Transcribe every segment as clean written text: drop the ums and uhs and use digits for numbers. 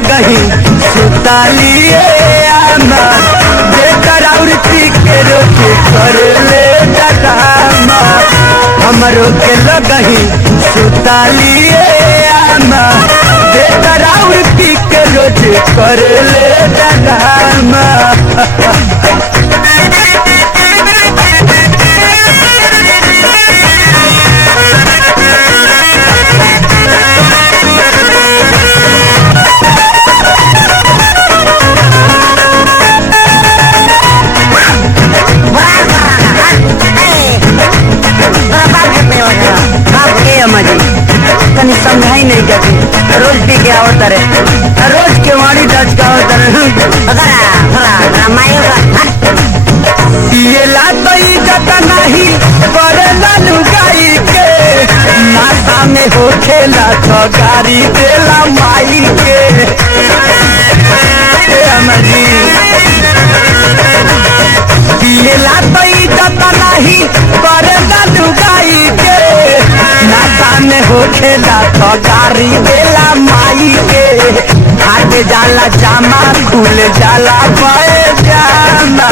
लगही सुतालिए आमा जेकर औरती के रोज कर ले डरामा हमरो के लगही सुतालिए आमा जेकर औरती के रोज कर ले डरामा तनी समझाई नहीं जाती रोज पी के आवत रे रोज के वाणी डच का आवत रे ये ला तो इज्जत नहीं करेला लुगाई के नाता में हो खेला तो गाड़ी देला माई के अमरी ये ला तो इज्जत नहीं करेला लुगाई के नाता में हो खेला तो गाड़ी देला माई के आगे जाला जामा खुल जाला पाए जामा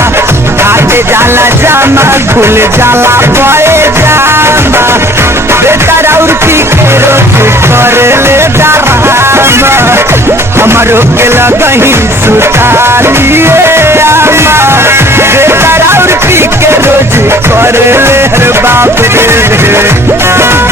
आगे जाला जामा खुल जाला पाए जामा बेकार और की के रोज कर ले डरामा हमरो के लगही सुतालिए आमा बेकार और की के रोज कर ले बाप रे